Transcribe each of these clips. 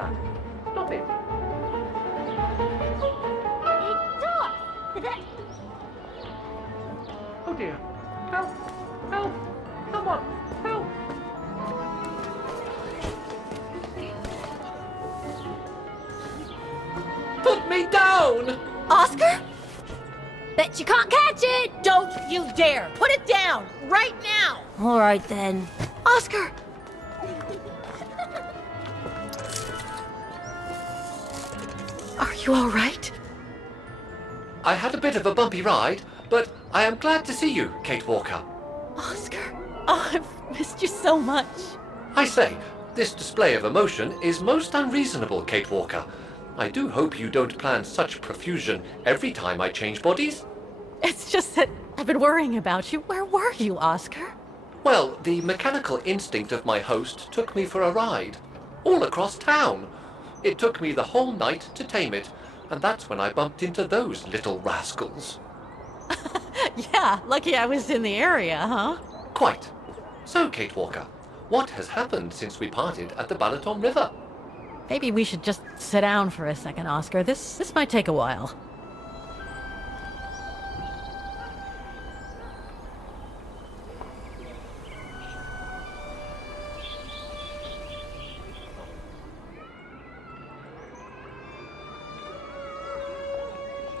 that. Stop it. Oh dear. Help! Help! Someone! Help! Put me down! Oscar? Bet you can't catch it! Don't you dare! Put it down! Right now! All right then. Oscar! Are you all right? I had a bit of a bumpy ride, but I am glad to see you, Kate Walker. Oscar? Oh, I've missed you so much. I say, this display of emotion is most unreasonable, Kate Walker. I do hope you don't plan such profusion every time I change bodies. It's just that I've been worrying about you. Where were you, Oscar? Well, the mechanical instinct of my host took me for a ride, all across town. It took me the whole night to tame it, and that's when I bumped into those little rascals. Yeah, lucky I was in the area, huh? Quite. So, Kate Walker, what has happened since we parted at the Balaton River? Maybe we should just sit down for a second, Oscar. This might take a while.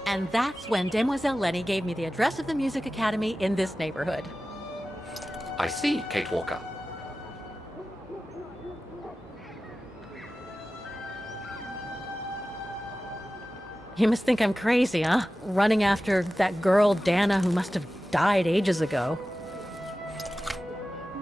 And that's when Demoiselle Lenny gave me the address of the music academy in this neighborhood. I see, Kate Walker. You must think I'm crazy, huh? Running after that girl, Dana, who must have died ages ago.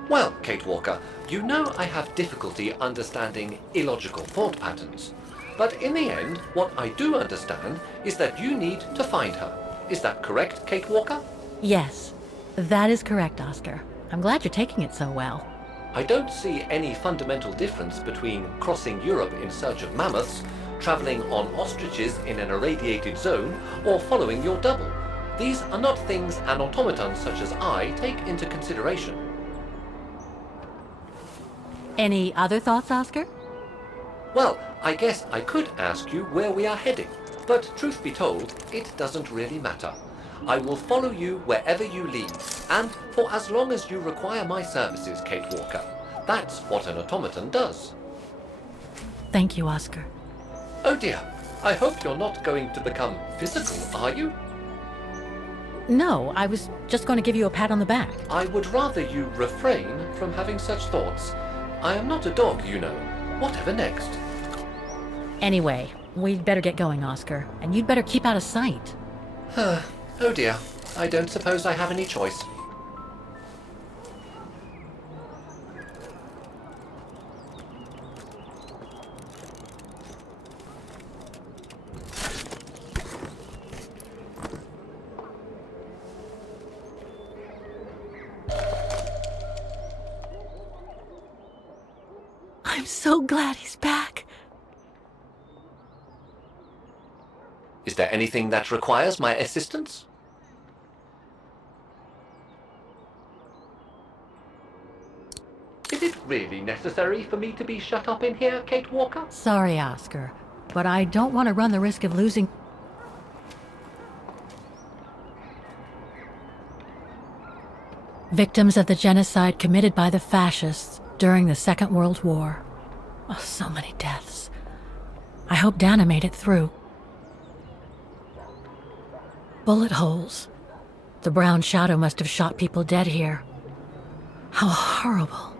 Well, Kate Walker, you know I have difficulty understanding illogical thought patterns. But in the end, what I do understand is that you need to find her. Is that correct, Kate Walker? Yes, that is correct, Oscar. I'm glad you're taking it so well. I don't see any fundamental difference between crossing Europe in search of mammoths, traveling on ostriches in an irradiated zone, or following your double. These are not things an automaton such as I take into consideration. Any other thoughts, Oscar? Well, I guess I could ask you where we are heading, but truth be told, it doesn't really matter. I will follow you wherever you lead, and for as long as you require my services, Kate Walker. That's what an automaton does. Thank you, Oscar. Oh dear, I hope you're not going to become physical, are you? No, I was just going to give you a pat on the back. I would rather you refrain from having such thoughts. I am not a dog, you know. Whatever next? Anyway, we'd better get going, Oscar, and you'd better keep out of sight. Oh dear, I don't suppose I have any choice. I'm so glad he's back. Is there anything that requires my assistance? Is it really necessary for me to be shut up in here, Kate Walker? Sorry, Oscar, but I don't want to run the risk of losing... victims of the genocide committed by the fascists during the Second World War. Oh, so many deaths. I hope Dana made it through. Bullet holes. The brown shadow must have shot people dead here. How horrible.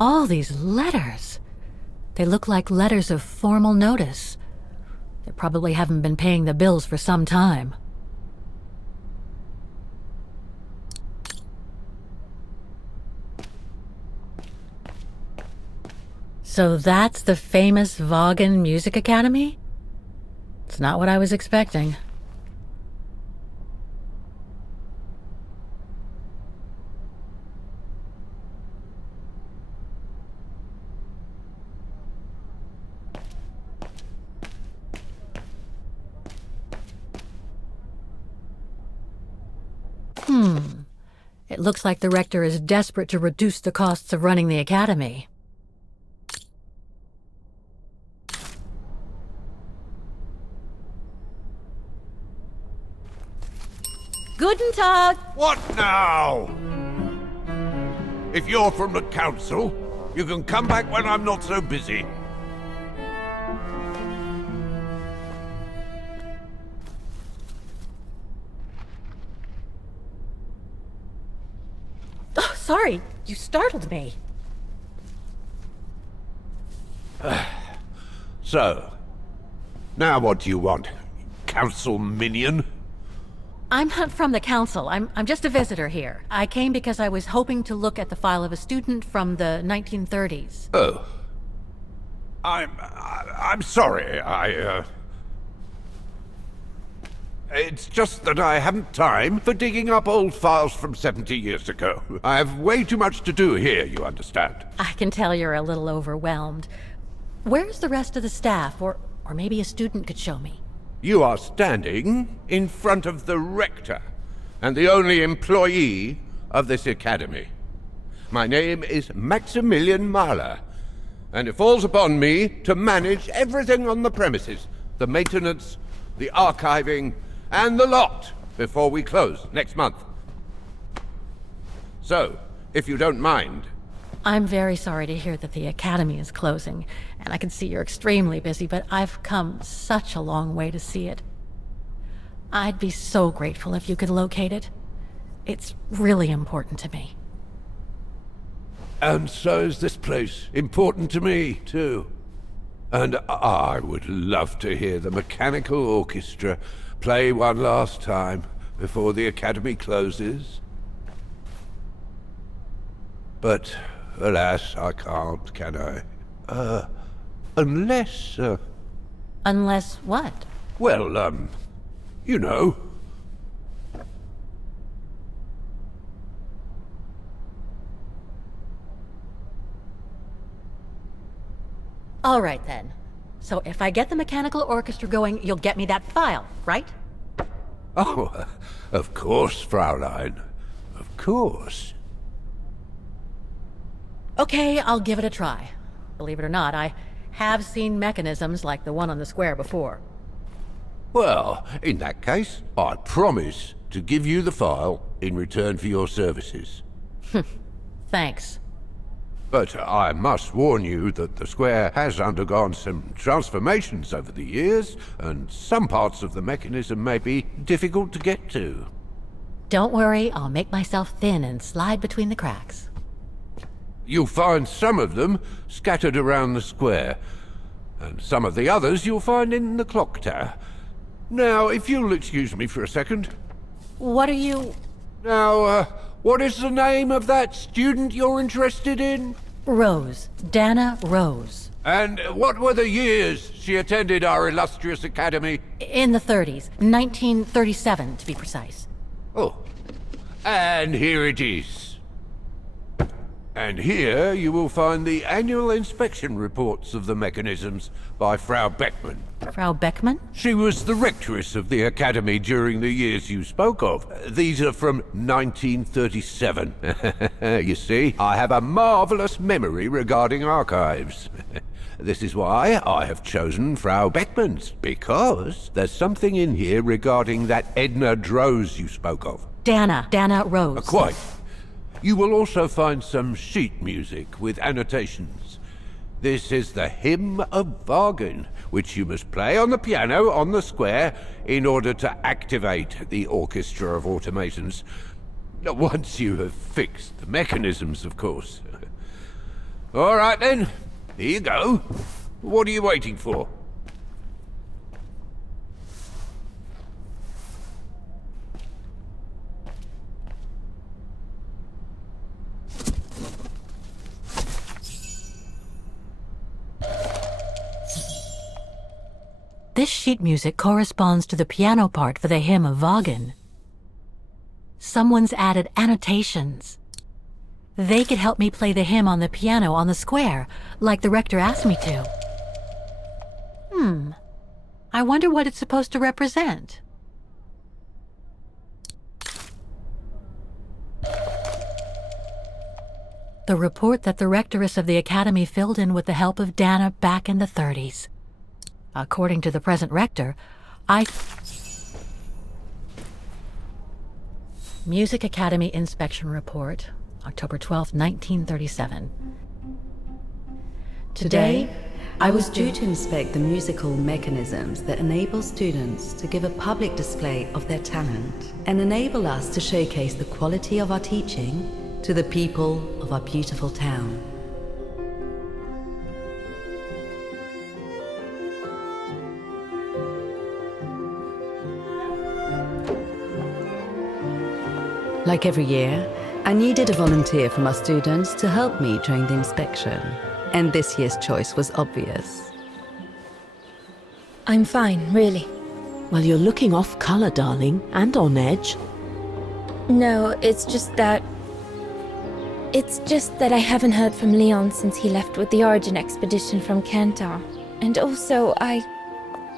All these letters. They look like letters of formal notice. They probably haven't been paying the bills for some time. So that's the famous Vaghen Music Academy? It's not what I was expecting. It looks like the rector is desperate to reduce the costs of running the academy. Guten Tag! What now? If you're from the council, you can come back when I'm not so busy. Oh, sorry, you startled me. So, now what do you want, council minion? I'm not from the council. I'm just a visitor here. I came because I was hoping to look at the file of a student from the 1930s. Oh. I'm sorry, It's just that I haven't time for digging up old files from 70 years ago. I have way too much to do here, you understand. I can tell you're a little overwhelmed. Where's the rest of the staff? Or maybe a student could show me. You are standing in front of the rector, and the only employee of this academy. My name is Maximilian Mahler, and it falls upon me to manage everything on the premises. The maintenance, the archiving, and the lot before we close next month. So, if you don't mind... I'm very sorry to hear that the academy is closing, and I can see you're extremely busy, but I've come such a long way to see it. I'd be so grateful if you could locate it. It's really important to me. And so is this place important to me, too. And I would love to hear the mechanical orchestra play one last time before the academy closes. But, alas, I can't, can I? Unless, Unless what? well, you know. All right, then. So if I get the mechanical orchestra going, you'll get me that file, right? Oh, of course, Fraulein. Of course. Okay, I'll give it a try. Believe it or not, I have seen mechanisms like the one on the square before. Well, in that case, I promise to give you the file in return for your services. Thanks. But I must warn you that the square has undergone some transformations over the years, and some parts of the mechanism may be difficult to get to. Don't worry, I'll make myself thin and slide between the cracks. You'll find some of them scattered around the square, and some of the others you'll find in the clock tower. Now, if you'll excuse me for a second. What are you... Now, what is the name of that student you're interested in? Rose. Dana Rose. And what were the years she attended our illustrious academy? In the 30s. 1937, to be precise. Oh, and here it is. And here you will find the annual inspection reports of the mechanisms by Frau Beckmann. Frau Beckmann? She was the rectress of the academy during the years you spoke of. These are from 1937. You see, I have a marvelous memory regarding archives. This is why I have chosen Frau Beckmann's, because there's something in here regarding that Edna Droz you spoke of. Dana Rose. Quite. You will also find some sheet music with annotations. This is the Hymn of Vaghen, which you must play on the piano on the square in order to activate the orchestra of automatons. Once you have fixed the mechanisms, of course. All right then, here you go. What are you waiting for? This sheet music corresponds to the piano part for the hymn of Vaghen. Someone's added annotations. They could help me play the hymn on the piano on the square, like the rector asked me to. I wonder what it's supposed to represent. The report that the rectoress of the academy filled in with the help of Dana back in the 30s. According to the present rector, Music Academy Inspection Report, October 12, 1937. Today, I was due to inspect the musical mechanisms that enable students to give a public display of their talent and enable us to showcase the quality of our teaching to the people of our beautiful town. Like every year, I needed a volunteer from our students to help me during the inspection, and this year's choice was obvious. I'm fine, really. Well, you're looking off color, darling, and on edge. No, it's just that I haven't heard from Leon since he left with the Origin expedition from Kantar. And also,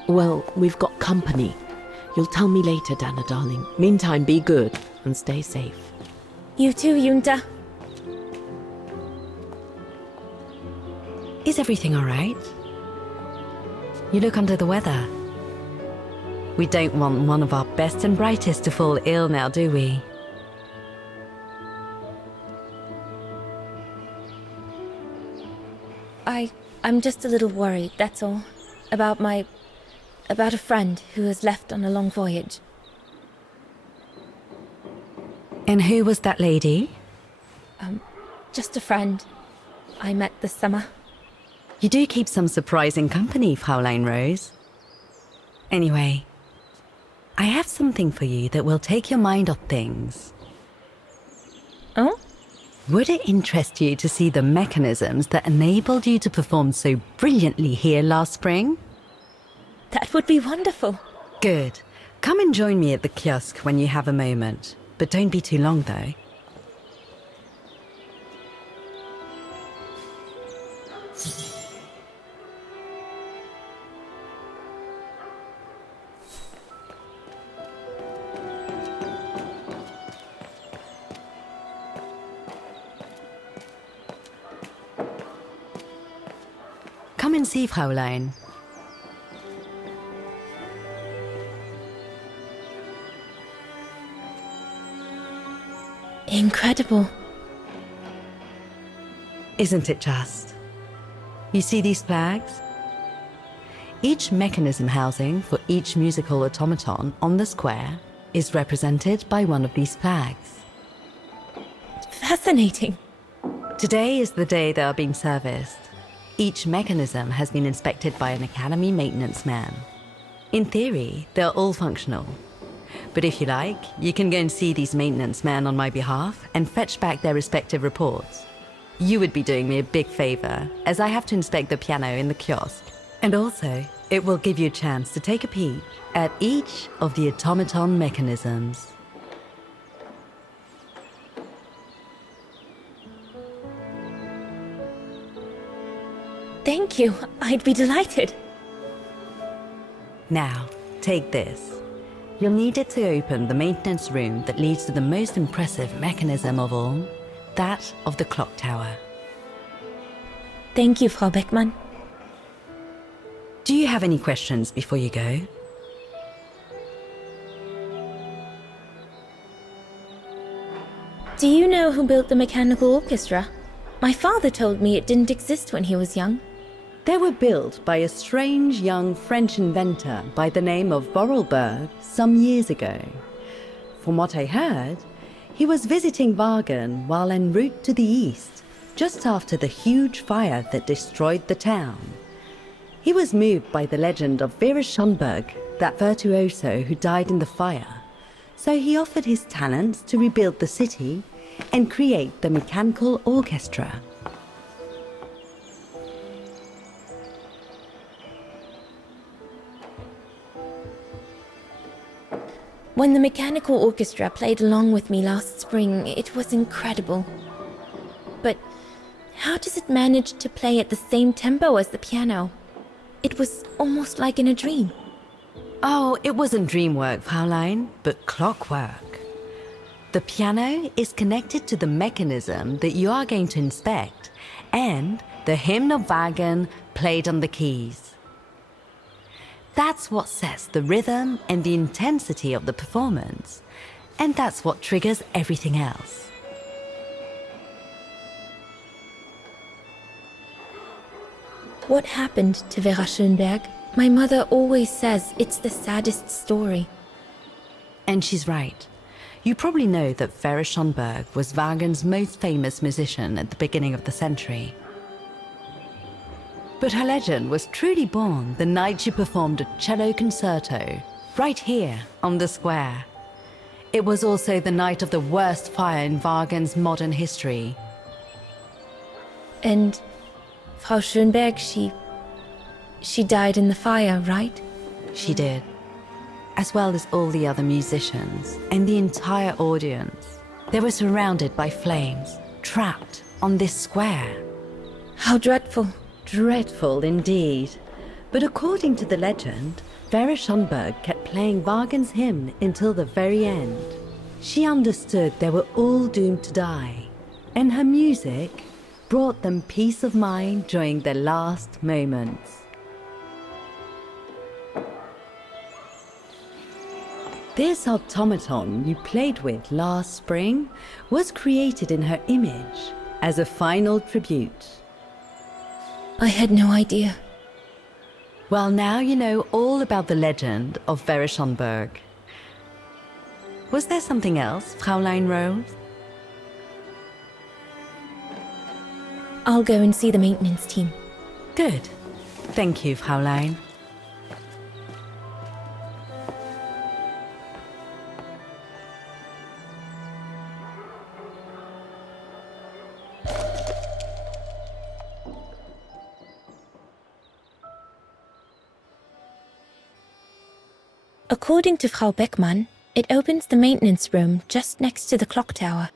Well, we've got company. You'll tell me later, Dana, darling. Meantime, be good and stay safe. You too, Yunta. Is everything all right? You look under the weather. We don't want one of our best and brightest to fall ill now, do we? I'm just a little worried, that's all. About a friend who has left on a long voyage. And who was that lady? Just a friend I met this summer. You do keep some surprising company, Fraulein Rose. Anyway, I have something for you that will take your mind off things. Oh? Would it interest you to see the mechanisms that enabled you to perform so brilliantly here last spring? That would be wonderful. Good. Come and join me at the kiosk when you have a moment. But don't be too long, though. Come and see, Fraulein. Incredible. Isn't it just? You see these flags? Each mechanism housing for each musical automaton on the square is represented by one of these flags. Fascinating. Today is the day they are being serviced. Each mechanism has been inspected by an Academy maintenance man. In theory, they're all functional. But if you like, you can go and see these maintenance men on my behalf and fetch back their respective reports. You would be doing me a big favor, as I have to inspect the piano in the kiosk. And also, it will give you a chance to take a peek at each of the automaton mechanisms. Thank you. I'd be delighted. Now, take this. You'll need it to open the maintenance room that leads to the most impressive mechanism of all, that of the clock tower. Thank you, Frau Beckmann. Do you have any questions before you go? Do you know who built the mechanical orchestra? My father told me it didn't exist when he was young. They were built by a strange young French inventor by the name of Vorarlberg some years ago. From what I heard, he was visiting Vaghen while en route to the east just after the huge fire that destroyed the town. He was moved by the legend of Vera Schönberg, that virtuoso who died in the fire, so he offered his talents to rebuild the city and create the mechanical orchestra. When the mechanical orchestra played along with me last spring, it was incredible. But how does it manage to play at the same tempo as the piano? It was almost like in a dream. Oh, it wasn't dream work, Fraulein, but clockwork. The piano is connected to the mechanism that you are going to inspect, and the hymn of Vaghen played on the keys. That's what sets the rhythm and the intensity of the performance, and that's what triggers everything else. What happened to Vera Schönberg? My mother always says it's the saddest story. And she's right. You probably know that Vera Schönberg was Wagner's most famous musician at the beginning of the century. But her legend was truly born the night she performed a cello concerto, right here on the square. It was also the night of the worst fire in Wagner's modern history. And Frau Schönberg, she died in the fire, right? She did, as well as all the other musicians and the entire audience. They were surrounded by flames, trapped on this square. How dreadful. Dreadful indeed. But according to the legend, Vera Schönberg kept playing Wagner's hymn until the very end. She understood they were all doomed to die, and her music brought them peace of mind during their last moments. This automaton you played with last spring was created in her image as a final tribute. I had no idea. Well, now you know all about the legend of Vera Schönberg. Was there something else, Fraulein Rose? I'll go and see the maintenance team. Good. Thank you, Fraulein. According to Frau Beckmann, it opens the maintenance room just next to the clock tower.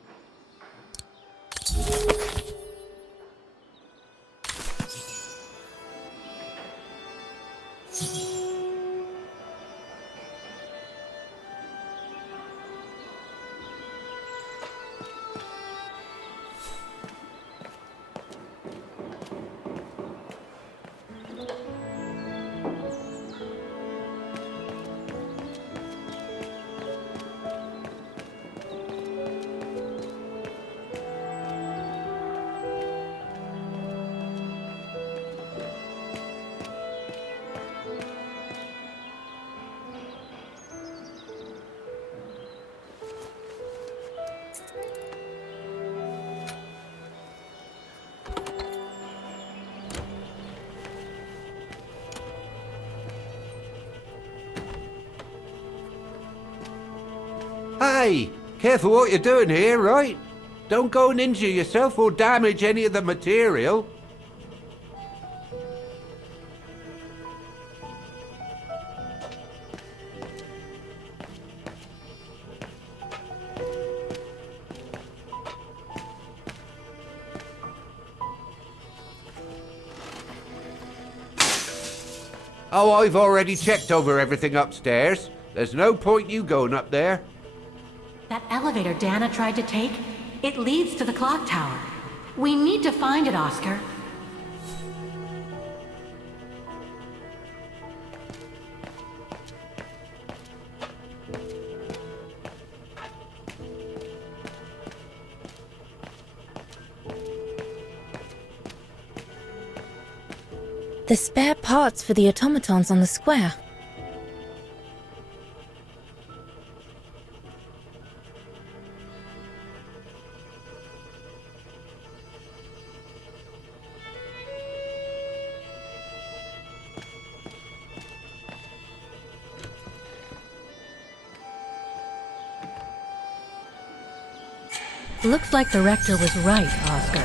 Hey, careful what you're doing here, right? Don't go and injure yourself or damage any of the material. Oh, I've already checked over everything upstairs. There's no point you going up there. That elevator Dana tried to take, it leads to the clock tower. We need to find it, Oscar. The spare parts for the automatons on the square. Looks like the rector was right, Oscar.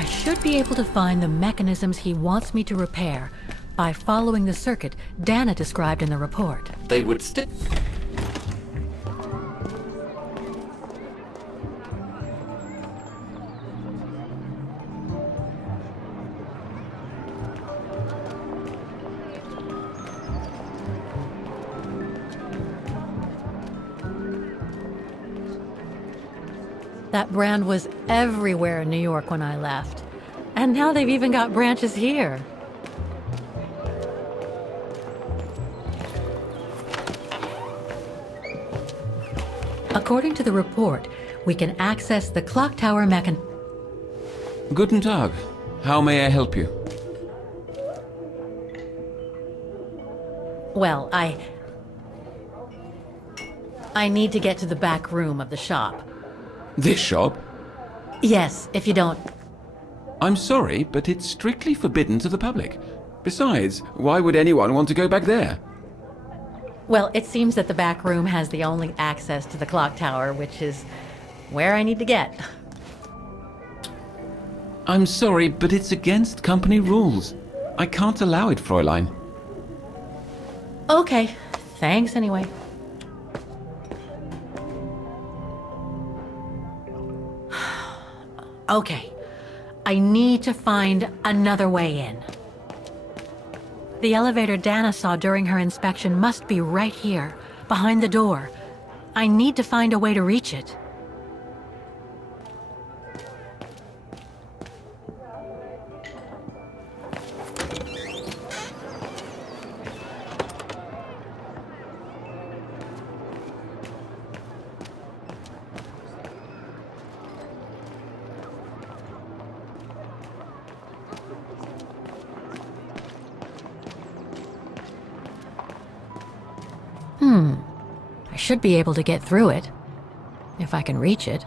I should be able to find the mechanisms he wants me to repair by following the circuit Dana described in the report. They would still... That brand was everywhere in New York when I left. And now they've even got branches here. According to the report, we can access the clock tower Guten Tag. How may I help you? Well, I need to get to the back room of the shop. This shop? Yes, if you don't... I'm sorry, but it's strictly forbidden to the public. Besides, why would anyone want to go back there? Well, it seems that the back room has the only access to the clock tower, which is where I need to get. I'm sorry, but it's against company rules. I can't allow it, Fräulein. Okay, thanks anyway. Okay, I need to find another way in. The elevator Dana saw during her inspection must be right here, behind the door. I need to find a way to reach it. I should be able to get through it, if I can reach it.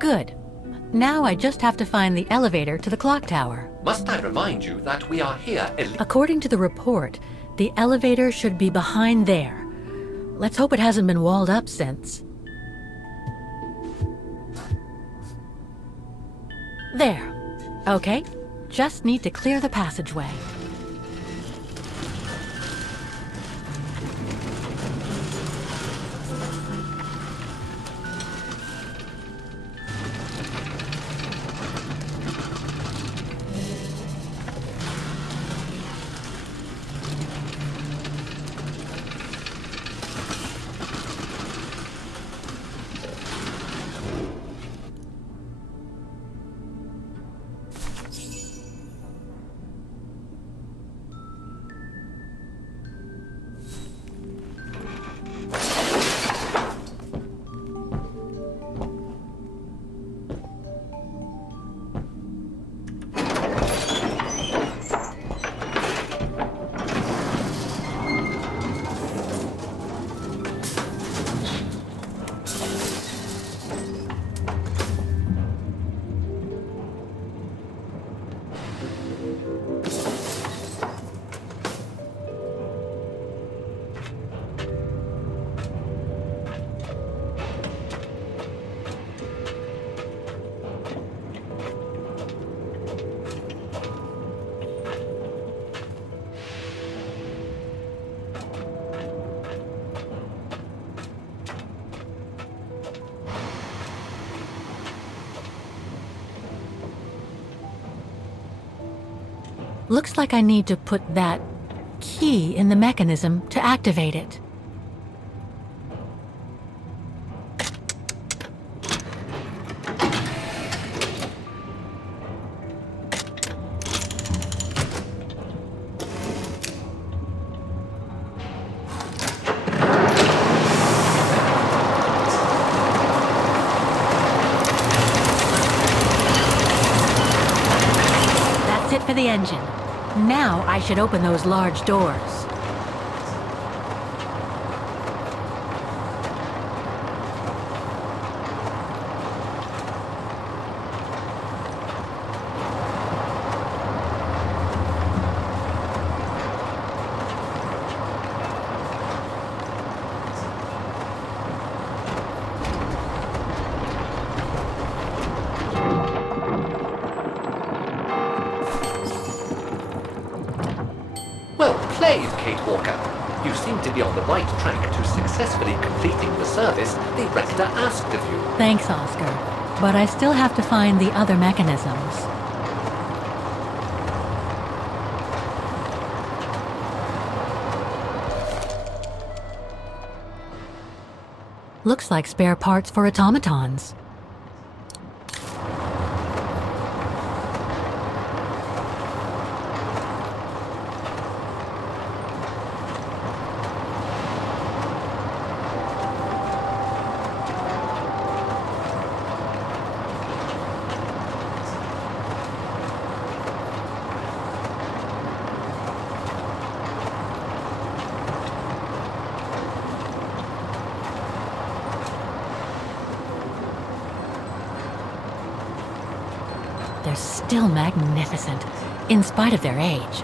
Good. Now I just have to find the elevator to the clock tower. Must I remind you that we are here... According to the report, the elevator should be behind there. Let's hope it hasn't been walled up since. There. Okay. Just need to clear the passageway. Looks like I need to put that key in the mechanism to activate it. For the engine. Now I should open those large doors. You seem to be on the right track to successfully completing the service the rector asked of you. Thanks, Oscar. But I still have to find the other mechanisms. Looks like spare parts for automatons. They're still magnificent, in spite of their age.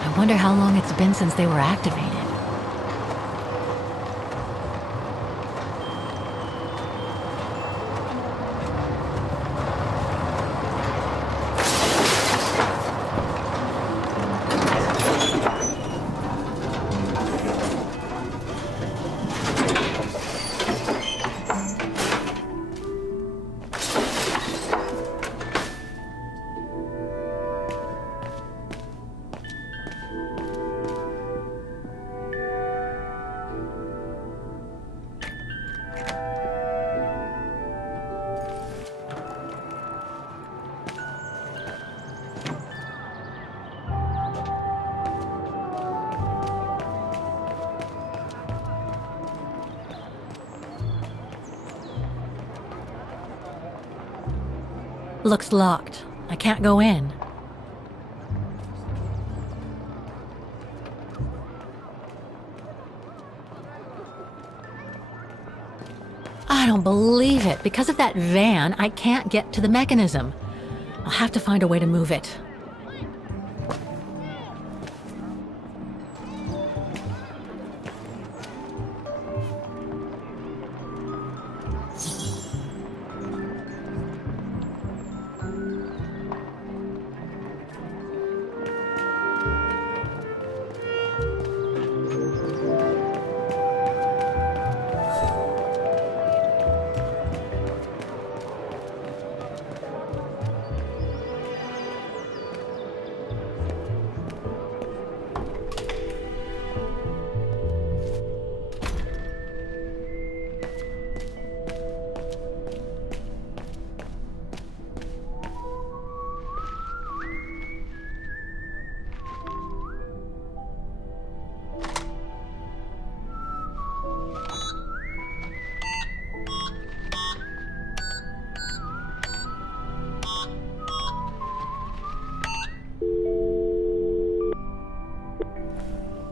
I wonder how long it's been since they were activated. Looks locked. I can't go in. I don't believe it. Because of that van, I can't get to the mechanism. I'll have to find a way to move it.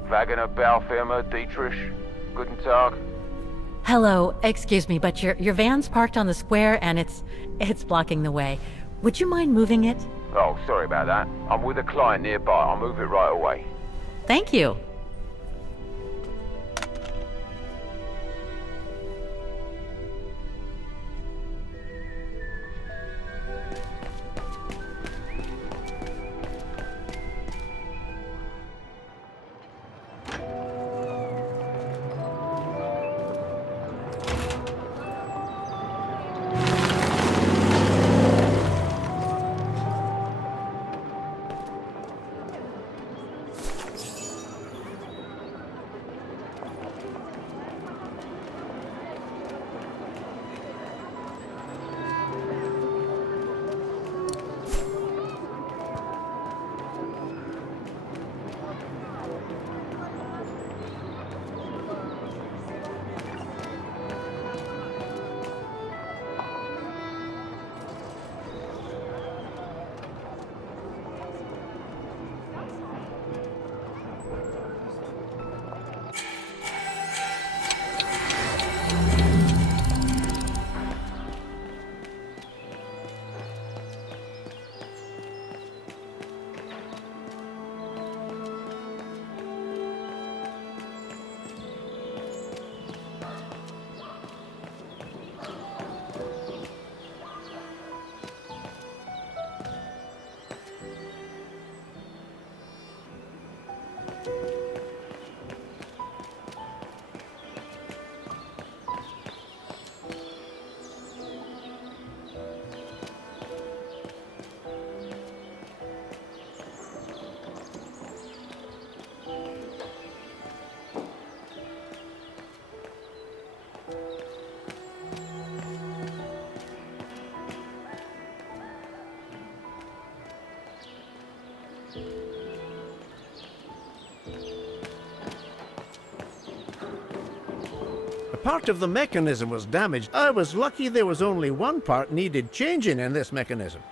Vaghen Baufirma, Dietrich. Guten Tag. Hello, excuse me, but your van's parked on the square and it's blocking the way. Would you mind moving it? Oh, sorry about that. I'm with a client nearby. I'll move it right away. Thank you. part of the mechanism was damaged. I was lucky there was only one part needed changing in this mechanism.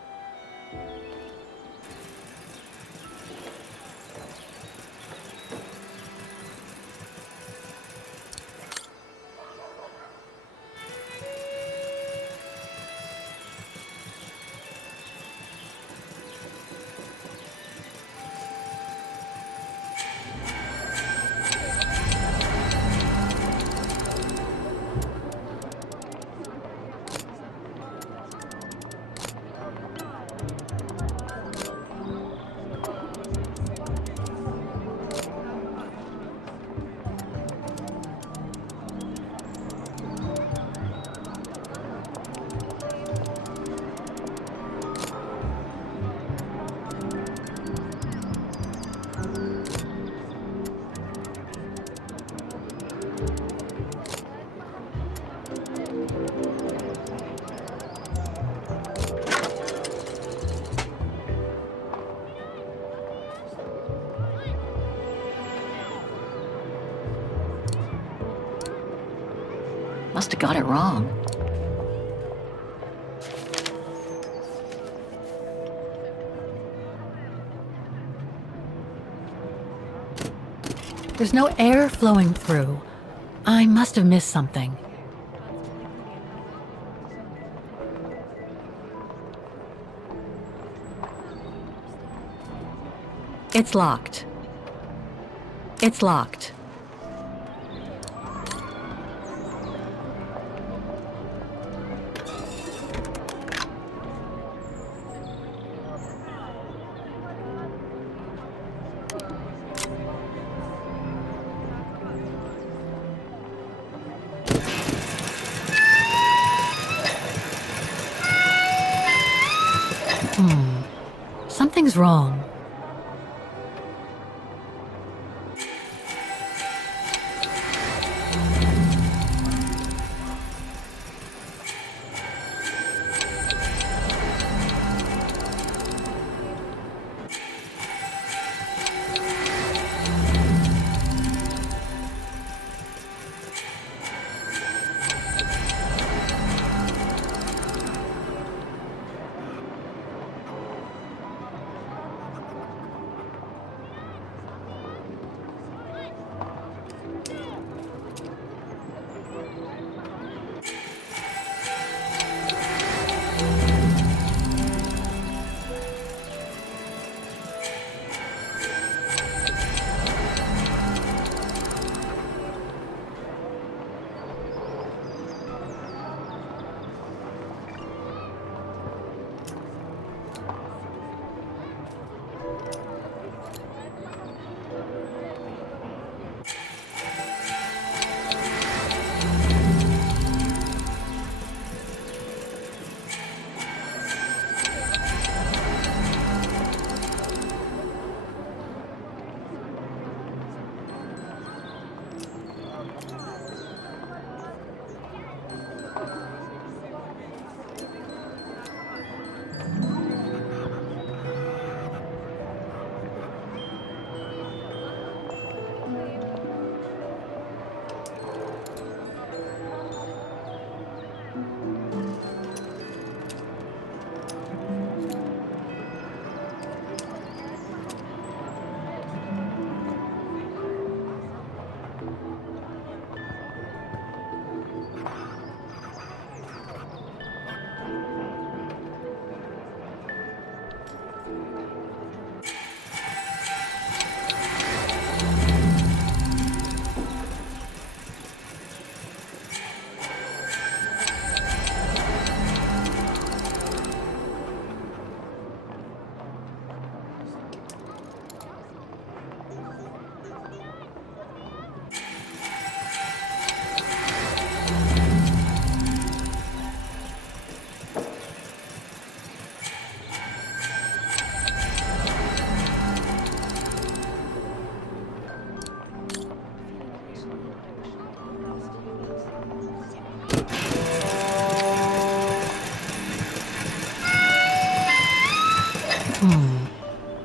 Must have got it wrong. There's no air flowing through. I must have missed something. It's locked. It's locked. Something's wrong.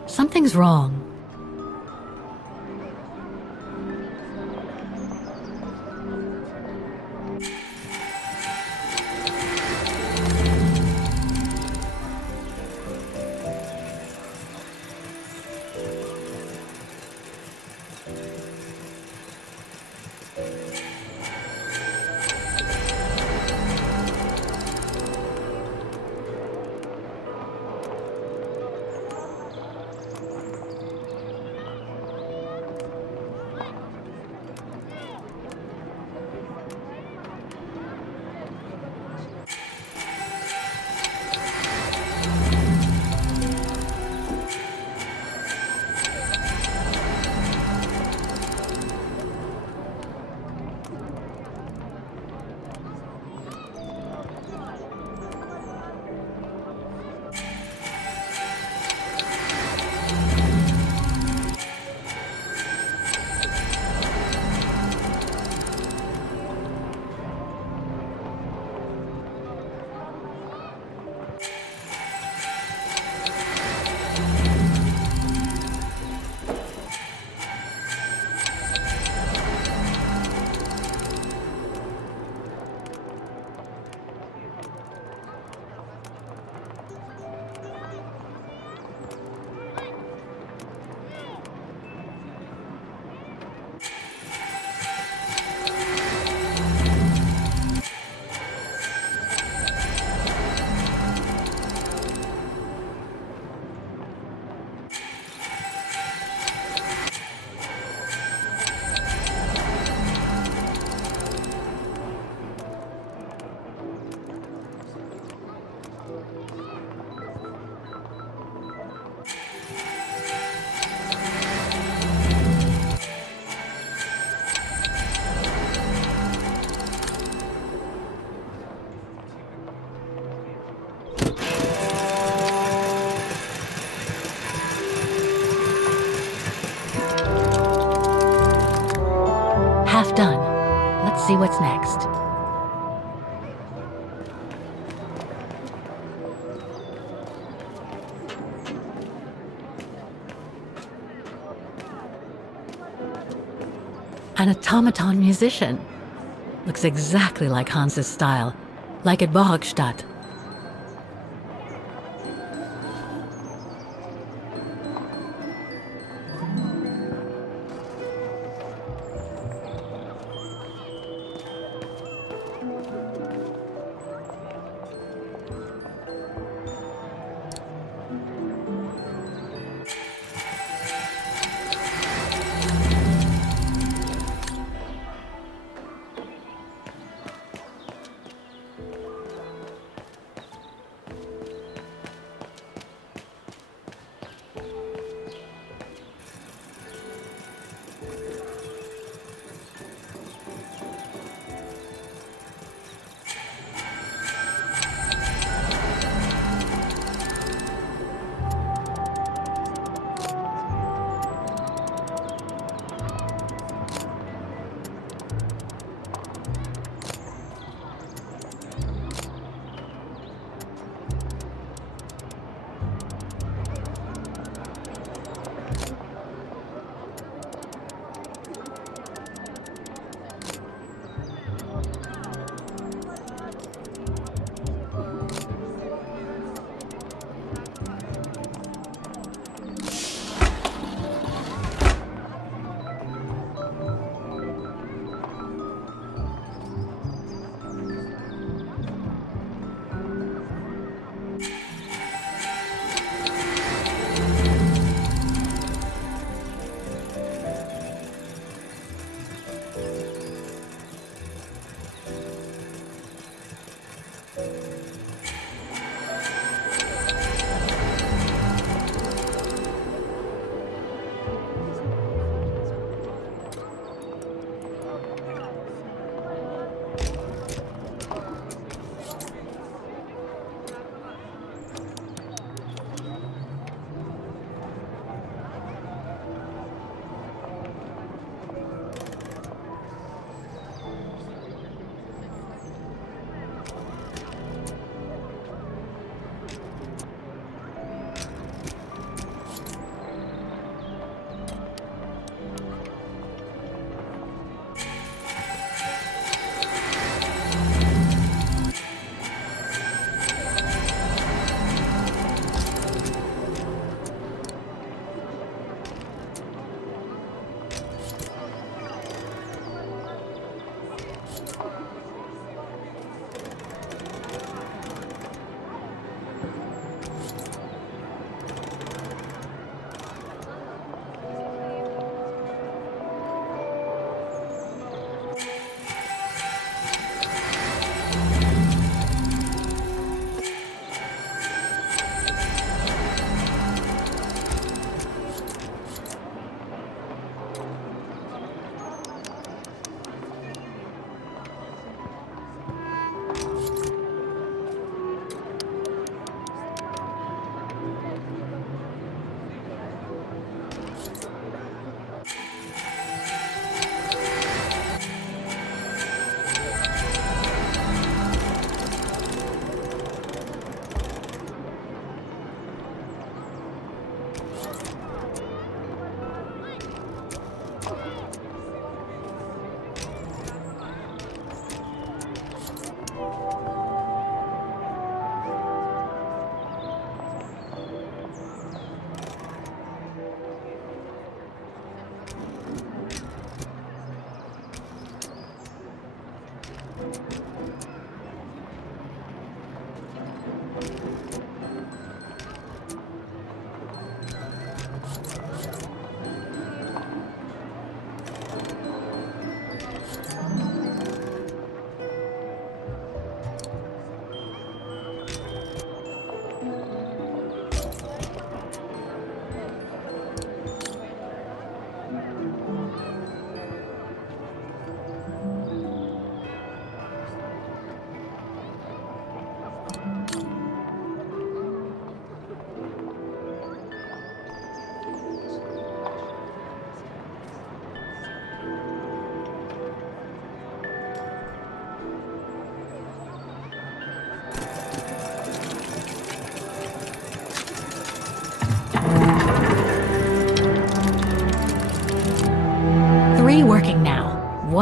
Something's wrong. Half done. Let's see what's next. An automaton musician. Looks exactly like Hans's style, like at Bohogstadt.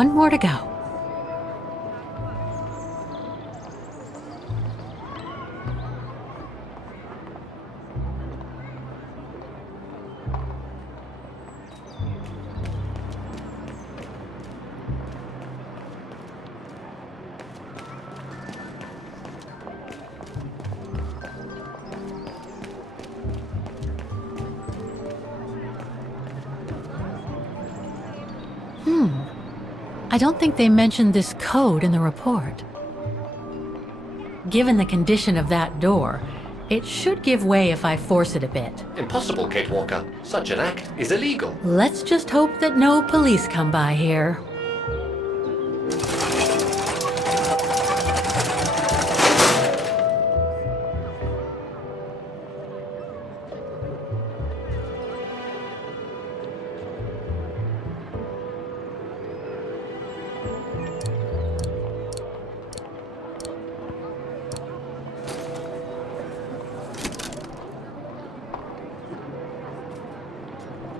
one more to go. I don't think they mentioned this code in the report. Given the condition of that door, it should give way if I force it a bit. Impossible, Kate Walker. Such an act is illegal. Let's just hope that no police come by here.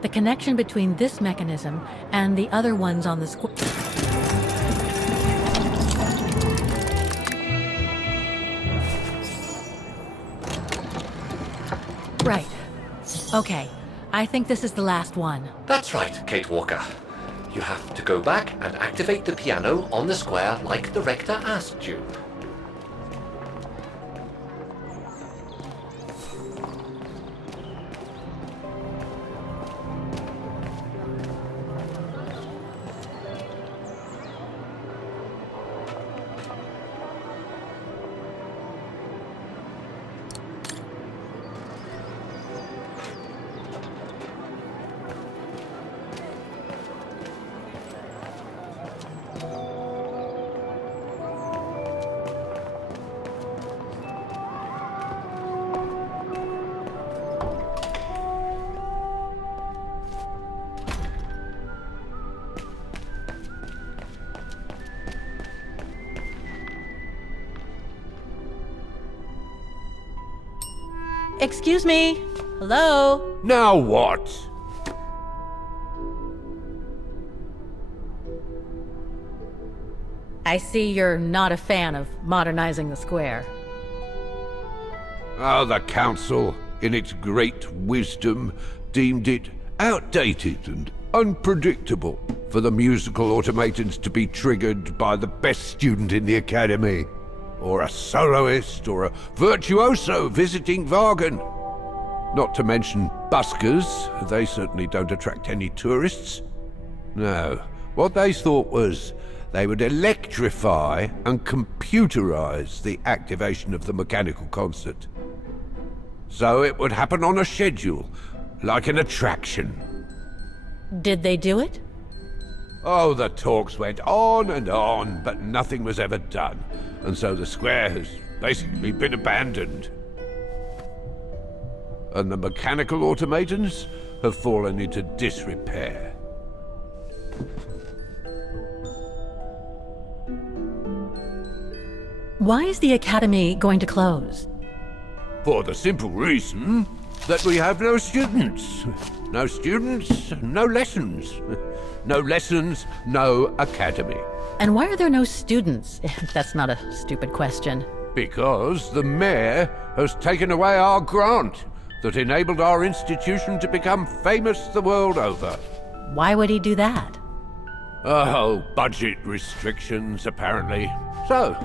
The connection between this mechanism and the other ones on the square. Right. Okay. I think this is the last one. That's right, Kate Walker. You have to go back and activate the piano on the square like the rector asked you. Excuse me? Hello? Now what? I see you're not a fan of modernizing the square. Oh, the council, in its great wisdom, deemed it outdated and unpredictable for the musical automatons to be triggered by the best student in the academy, or a soloist, or a virtuoso visiting Vaghen. Not to mention buskers, they certainly don't attract any tourists. No, what they thought was they would electrify and computerize the activation of the mechanical concert. So it would happen on a schedule, like an attraction. Did they do it? Oh, the talks went on and on, but nothing was ever done. And so the square has basically been abandoned. And the mechanical automatons have fallen into disrepair. Why is the academy going to close? For the simple reason that we have no students. No students, no lessons. No lessons, no academy. And why are there no students? That's not a stupid question. Because the mayor has taken away our grant that enabled our institution to become famous the world over. Why would he do that? Oh, budget restrictions, apparently. So,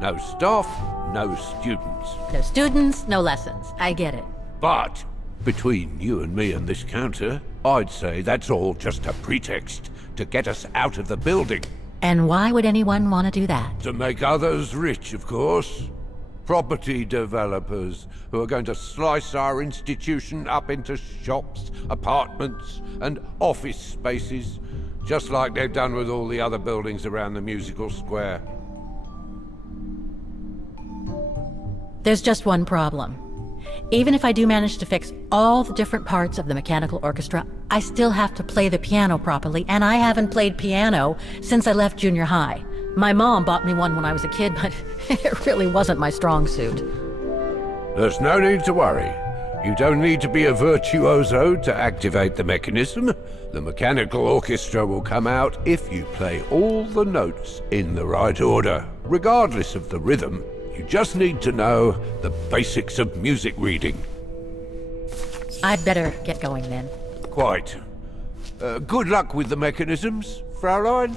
no staff, no students. No students, no lessons. I get it. But, between you and me and this counter, I'd say that's all just a pretext to get us out of the building. And why would anyone want to do that? To make others rich, of course. Property developers who are going to slice our institution up into shops, apartments, and office spaces, just like they've done with all the other buildings around the musical square. There's just one problem. Even if I do manage to fix all the different parts of the mechanical orchestra, I still have to play the piano properly, and I haven't played piano since I left junior high. My mom bought me one when I was a kid, but it really wasn't my strong suit. There's no need to worry. You don't need to be a virtuoso to activate the mechanism. The mechanical orchestra will come out if you play all the notes in the right order. Regardless of the rhythm, you just need to know the basics of music reading. I'd better get going then. Quite. Good luck with the mechanisms, Fraulein.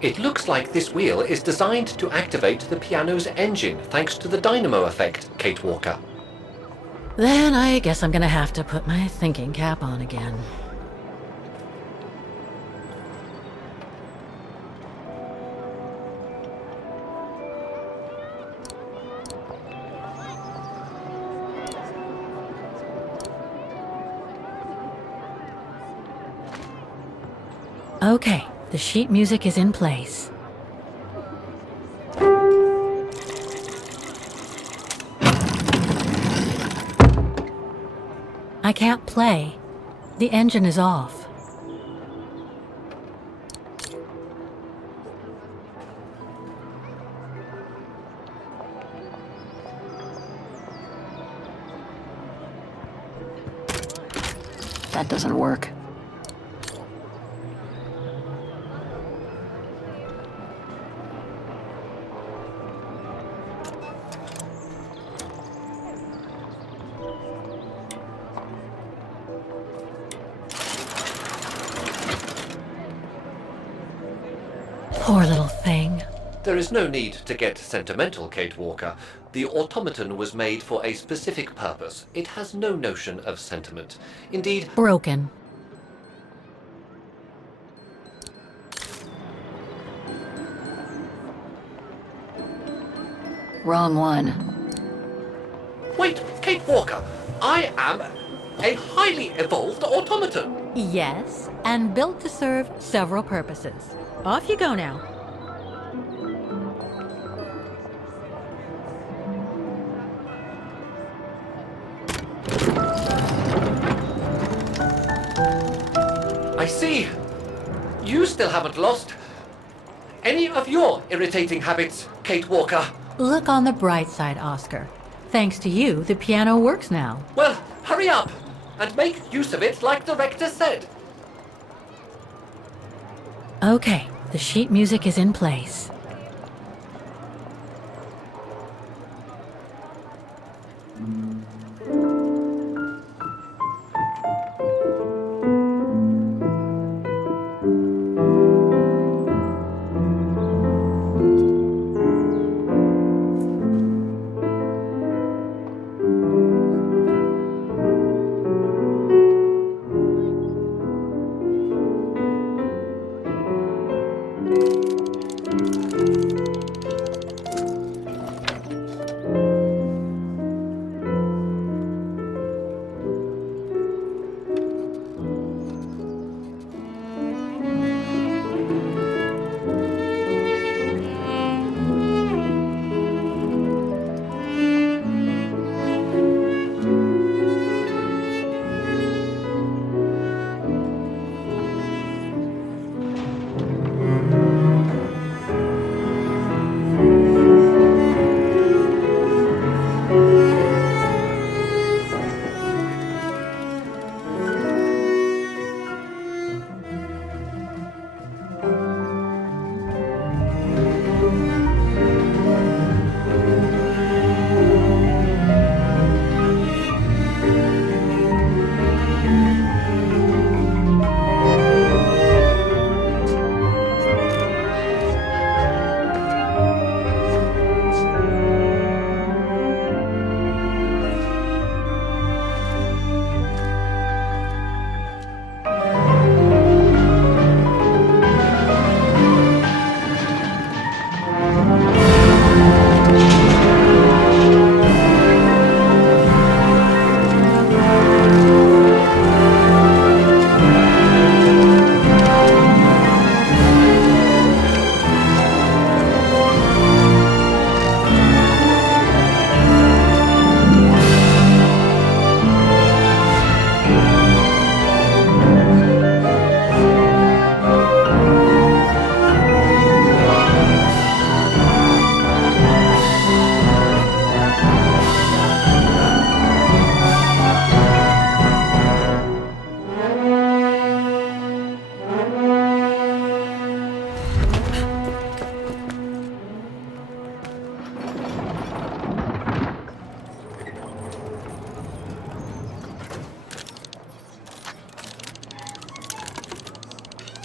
It looks like this wheel is designed to activate the piano's engine thanks to the dynamo effect, Kate Walker. Then I guess I'm gonna have to put my thinking cap on again. Okay, the sheet music is in place. I can't play. The engine is off. That doesn't work. Poor little thing. There is no need to get sentimental, Kate Walker. The automaton was made for a specific purpose. It has no notion of sentiment. Indeed, Broken. Wrong one. wait, Kate Walker, I am a highly evolved automaton. Yes, and built to serve several purposes. Off you go now. I see. You still haven't lost any of your irritating habits, Kate Walker. Look on the bright side, Oscar. Thanks to you, the piano works now. Well, hurry up and make use of it like the rector said. Okay, the sheet music is in place.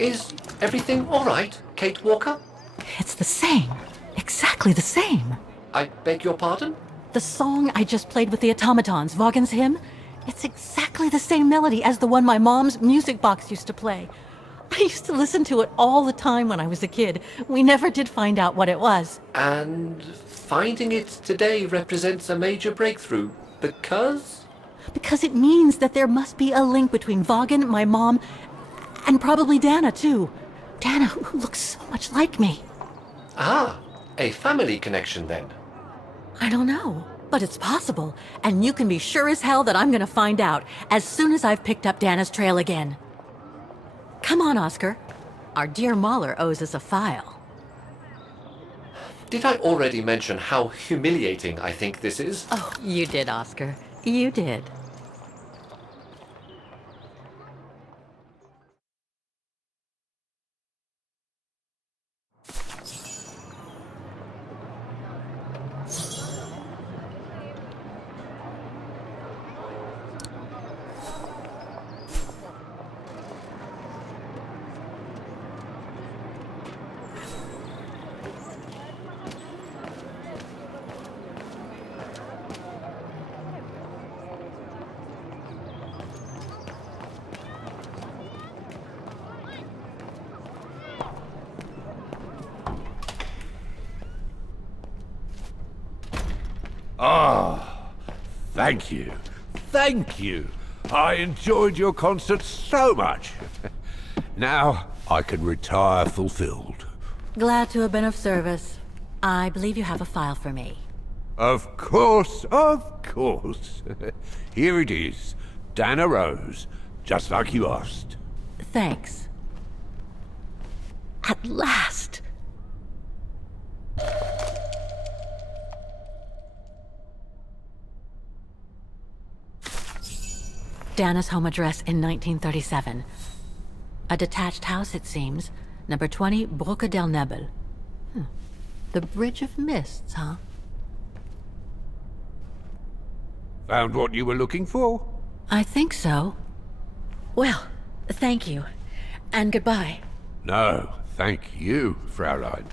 Is everything all right, Kate Walker? It's the same. Exactly the same. I beg your pardon? The song I just played with the automatons, Vaghen's hymn, it's exactly the same melody as the one my mom's music box used to play. I used to listen to it all the time when I was a kid. We never did find out what it was. And finding it today represents a major breakthrough, because? Because it means that there must be a link between Vaghen, my mom, and probably Dana, too. Dana, who looks so much like me. Ah, a family connection then. I don't know, but it's possible. And you can be sure as hell that I'm gonna find out as soon as I've picked up Dana's trail again. Come on, Oscar. Our dear Mahler owes us a file. Did I already mention how humiliating I think this is? Oh, you did, Oscar. You did. Ah, thank you. Thank you. I enjoyed your concert so much. Now I can retire fulfilled. Glad to have been of service. I believe you have a file for me. Of course, of course. Here it is. Dana Rose, just like you asked. Thanks. At last! Dana's home address in 1937. A detached house, it seems. Number 20, Brücke der Nebel. The Bridge of Mists, huh? Found what you were looking for? I think so. Well, thank you. And goodbye. No, thank you, Fraulein.